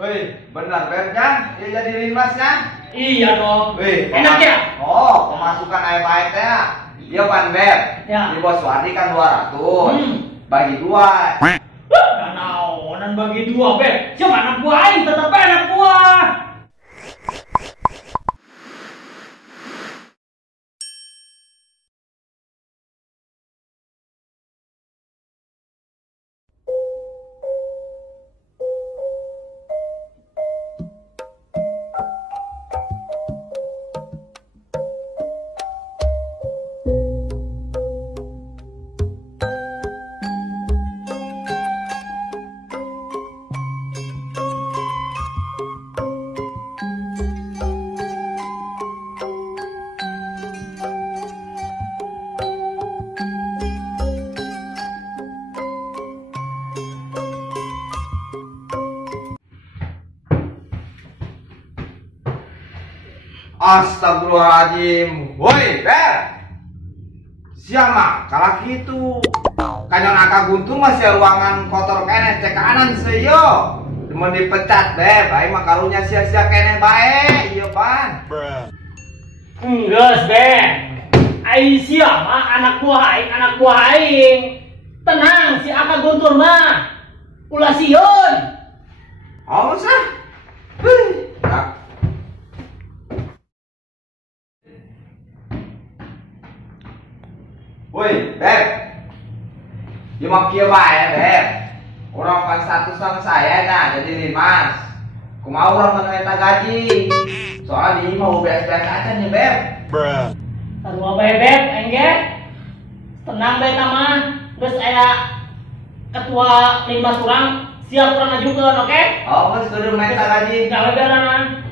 Wih, benar Beb kan? Dia jadi linmasnya? Iya dong. Wih, enak ya? Oh, pemasukan baik ya. Iya Pan Beb. Ya. Di Bos Wardi kan 200. Bagi 2. Nah, naonan bagi 2, Beb. Siapa anak buah aing tetep anak buah. Astagfirullahaladzim. Woi, Beb. Siapa? Kalau gitu kanyon akak guntur masih ruangan kotor kene cek kanan seyo. Demen dipecat, Beb. Aing mah karunya sia-sia kene bae. Iya, Pan. Enggak, Beb. Aing siapa anak buah aing. Tenang, si Aka Guntur mah ulah sieun. Oh, sah. Woi, Beb. Dia mau kia bae, Beb. Orang kan satu sama saya nah, jadi limas. Kumau orang menerita gaji. Soalnya dia mau beres-beres aja nih, Beb. Sarua bae, Beb, engge. Tenang bae mah. Terus aya ketua limas urang siap urang ngajukeun, oke? Oh, mas kudu minta gaji. Gawe beranan.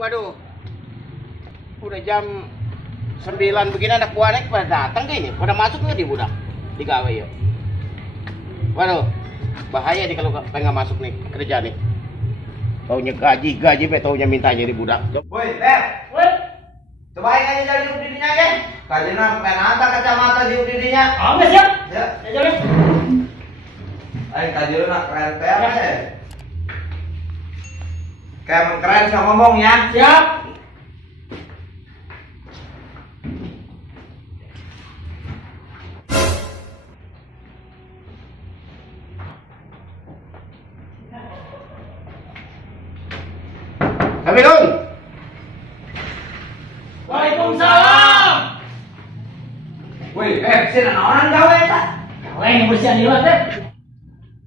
Waduh, udah jam 9 begini anak buahnya pada datang kayaknya, pada masuk nggak di budak, di gawe ya. Waduh, bahaya nih kalau pengen masuk nih kerja nih. Taunya gaji, taunya mintanya di budak. Woi, Beb. Woi, Coba aja jadi didinya ya. Kajina penata kacamata di didinya. oh, siap. Ya. Ya, Beb. Ayo kajina keren teh ya. Kayak keren bisa ngomong ya. Siap. Assalamualaikum. Waalaikumsalam. Woi, sini orang gawe tak? Gawe yang bersihan di luar, Beb.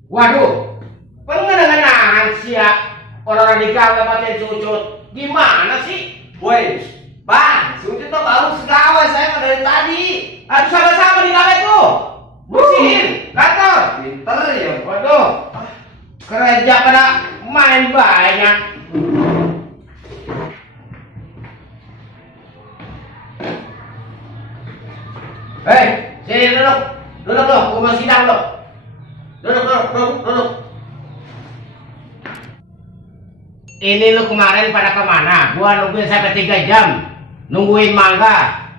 Waduh, pengenangan sih ya orang di gawe pakai cucut. Gimana sih? Woi, Bang, Suci tuh baru segawe saya mah dari tadi. Aduh sama-sama di gawe tuh. Bersihin, kantor. Pinter ya. Waduh, kerja pada main banyak. Sini duduk lo, gua mau sidang lo. Duduk. Ini lu kemarin pada kemana? Gua nungguin sampai 3 jam, nungguin mangga.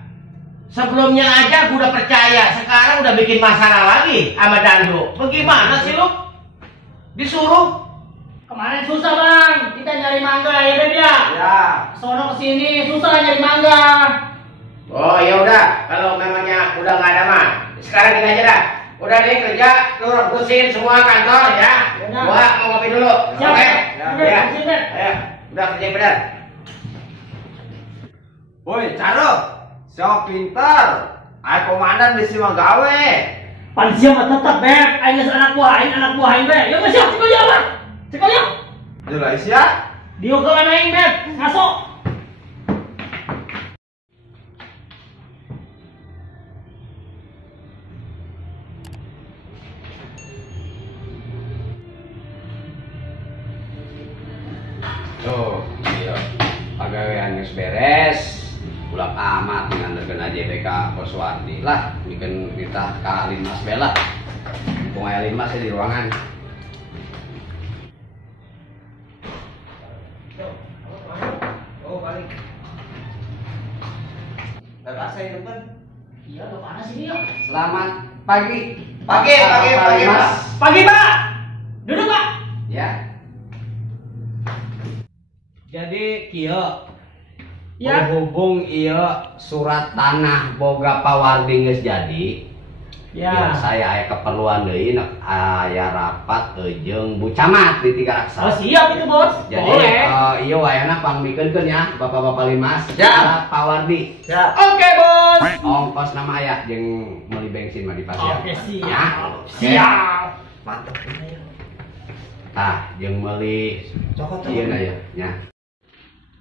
Sebelumnya aja gua udah percaya, sekarang udah bikin masalah lagi sama Dando. Bagaimana sih lu? Disuruh? Kemarin susah, Bang. Kita nyari mangga ya, Beb ya. Ya. Sono kesini susah nyari mangga. Oh ya udah, kalau memangnya udah nggak ada mah, sekarang gini aja dah. Udah nih kerja, lu rebusin semua kantor ya. Benar. Gua mau ngopi dulu. Siap, Oke? Beb. Ya. Siap, Beb. Ayo, udah kerja yang benar. Woi, Caro. Siapa pinter? Ayo komandan di sini gawe. Pan siapa tetap, Beb. Aing geus anak buah aing, Beb. Yuk, siap, cekal ya, Bang. Cekal ya. Jelas ya. Diukelan aing, Beb. Masuk. Tuh, iya. Pagawean geus beres. Ulak amat nganterkeun aja BK Bos Wardi lah, bikin kita ka Limas bela. Mumpung aya Limas di ruangan. Bapak saya depan. Iya, Bapak mana sini ya? Selamat pagi. Pagi, Mas. Mas. Pagi, Pak. Duduk, Pak. Ya. Jadi kieu Ya. berhubung ieu surat tanah boga pawardi geus jadi. Ya, saya aya keperluan deui aya rapat jeung Bu Camat di Tiga Raksa. Oh, siap itu, Bos. Jadi Boleh. ieu wayana pangmikeunkeun ya Bapak-bapak Limas. Ya. Pawardi. Ya. Oke, Bos. Ongkos nama aya jeung meuli bensin mah di pasar. Oke, siap. Ya. Siap. Mantap. Tah, jeung meuli Cokot ieu na ya. Nya.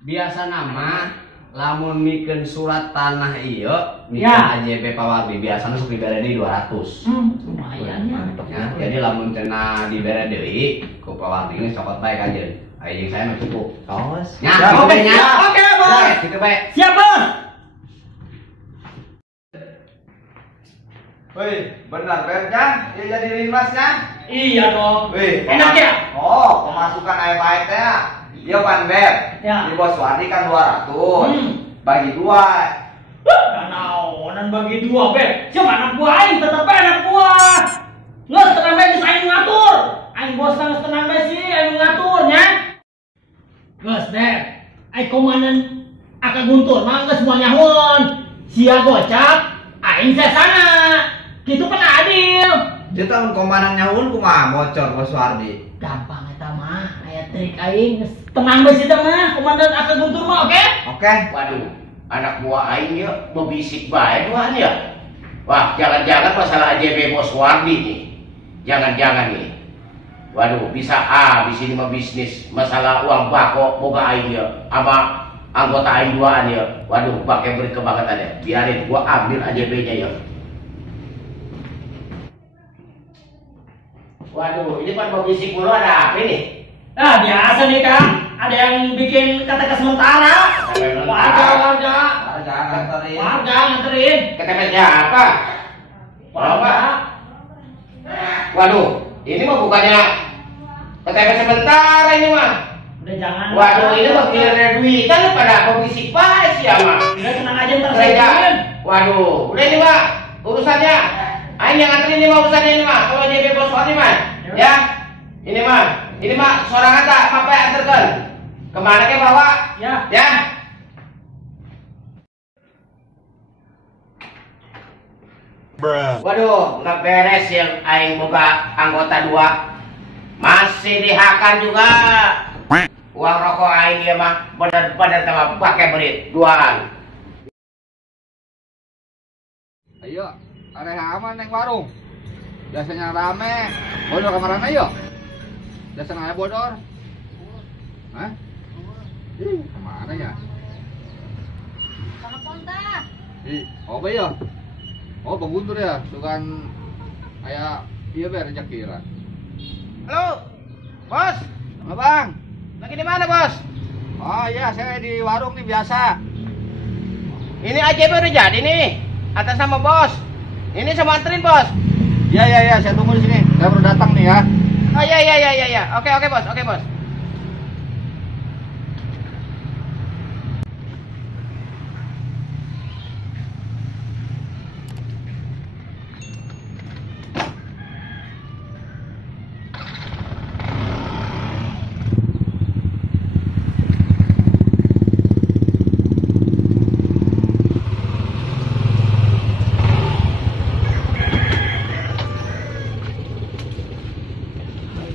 Biasa nama lamun mikeun surat tanah ieu Ya. mika AJB Pawardi biasana sok dibere deui 200. Lumayan ya. Ya, jadi lamun cenah dibere deui ku Pawardi geus cokot bae kanjeun. Aya jeung saya mah cukup. Tos. Nya, Ya, kitu oke, bae nya. oke, Bos. Ya, kitu bae. Siap, Bos. Wih, benar Berjan? Dia jadi limasnya? Iya dong. Wih, Enak ya? Oh, pemasukan ayam ya. Iya Pan Ber. Ya. Di Bos Wardi kan 200. Bagi 2. Nah, naonan bagi 2, Beb. Siapa anak buah aing tetep anak buah. Nges tenang bae geus aing ngatur. Aing bos geus tenang bae sih aing ngatur nya. Geus, Beb. Aing komandan Aka Guntur mah geus moal nyahoon. Sia gocap, aing sana. Kitu kan adil. Dia tahun komandan nyaun kumaha bocor Bos Wardi. Gampang eta mah, aya trik aing. Geus tenang bae sih mah komandan Aka Guntur mah, oke? Oke. Waduh, anak buah aing ya berbisik baik tuhan ya. Wah, jangan-jangan masalah AJB Bos Wardi nih. Jangan-jangan nih. Waduh, bisa di sini mah bisnis masalah uang bako boga aing ya. Sama anggota aing duaan ya. Waduh, pakai berkebangetan ya. Biarin gua ambil AJB-nya ya. Waduh, ini Pak berbisik mulu ada apa ini? Nah, biasa nih, Kang. Ada yang bikin KTP sementara. Warga. Jangan nganterin. Warga nganterin. KTP siapa? Warga. Waduh, ini mah bukannya KTP sementara ini mah. Udah jangan. Waduh, ini mah giliran duitan pada berbisik baik sih ya mah. Udah tenang aja ntar saya Mereka, kirim. waduh, udah ini mah urusannya. Aing yang nganterin ini mah urusannya ini mah. Kalau JB Bos Wardi mah, ya. Ini mah sorangan tak apa yang anterkan. Kemana ke bawa? Ya. Ya. Waduh, nggak beres yang aing boga anggota 2. Masih dihakan juga. Uang rokok aing dia mah bener-bener sama pakai berit duaan. Ayo, areh aman neng warung. Biasanya rame. Bodor kamarana yuk. Biasanya aya bodor. Hah? Ih, kemana ya? Sama konta. Ih, oh ya? Oh, Bang Guntur ya, sugan aya ieu bae rezeki ra. Halo, bos. Halo, Bang. Lagi di mana bos? Oh iya, saya di warung nih biasa. Ini AJB udah jadi nih. Atas nama bos. Ini sama anterin bos. Iya, saya tunggu di sini. Saya baru datang nih ya. Oh iya. Oke bos, oke bos.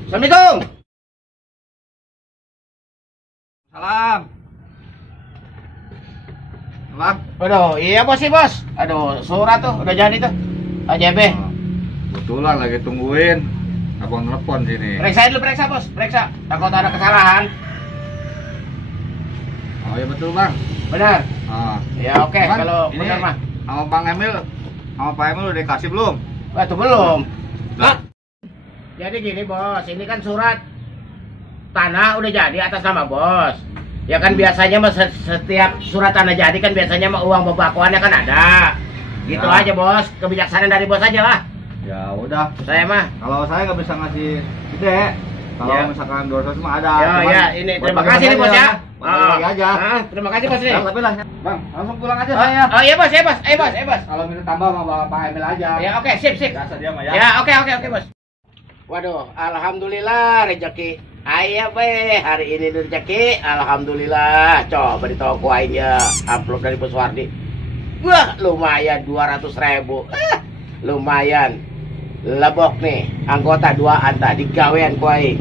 Assalamualaikum. Salam. Bang. Aduh, iya bos sih bos. Aduh, surat tuh udah jadi tuh. AJB. Kebetulan lagi tungguin. Abang telepon sini. Periksain dulu, periksa bos, periksa. Takut ada kesalahan. Oh iya betul, Bang. Benar. Ah. Ya oke, Bang, kalau ini benar mah. sama Bang Emil, sama Pak Emil udah dikasih belum? Wah, tuh belum. Nah. Jadi gini bos, ini kan surat tanah udah jadi atas nama bos. Ya kan biasanya mah setiap surat tanah jadi kan biasanya mah uang pembakuannya kan ada. Gitu Ya. aja bos, kebijaksanaan dari bos aja lah. Ya udah. Saya mah. Kalau saya nggak bisa ngasih gede, Kalau Ya. misalkan 200 mah ada. Ya, Cuman ya, ini buat terima bagi-bagi kasih nih bos aja. ya. Bagi aja. Terima kasih bos nih. Ya, tapi lah. Bang, langsung pulang aja saya. Oh iya bos, ya bos, bos. Kalau minta tambah sama Pak Emil aja. Ya oke, sip. Biasa dia mah ya. Ya oke bos. Waduh, alhamdulillah rezeki. Ayah be, hari ini rezeki, alhamdulillah. Coba di toko aja, amplop dari Bos Wardi. Wah, lumayan 200.000. Lumayan. Lebok nih, anggota 2 anta digawean ku aing.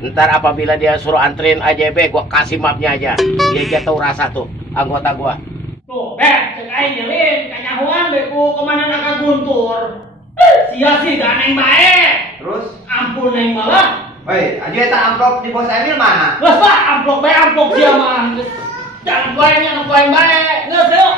Ntar apabila dia suruh anterin AJB, gua kasih mapnya aja. Dia tahu rasa tuh, anggota gua. Tuh, cek aing nyelin, kanyahuan beku kemana nak guntur. Sia sih gak neng bae. Terus, Ampun neng malah. woi, aja eta amplop di bos Emil mana? Geus lah amplop bae amplop sia mah. Geus. Jangan bae nya bae. Geus yuk.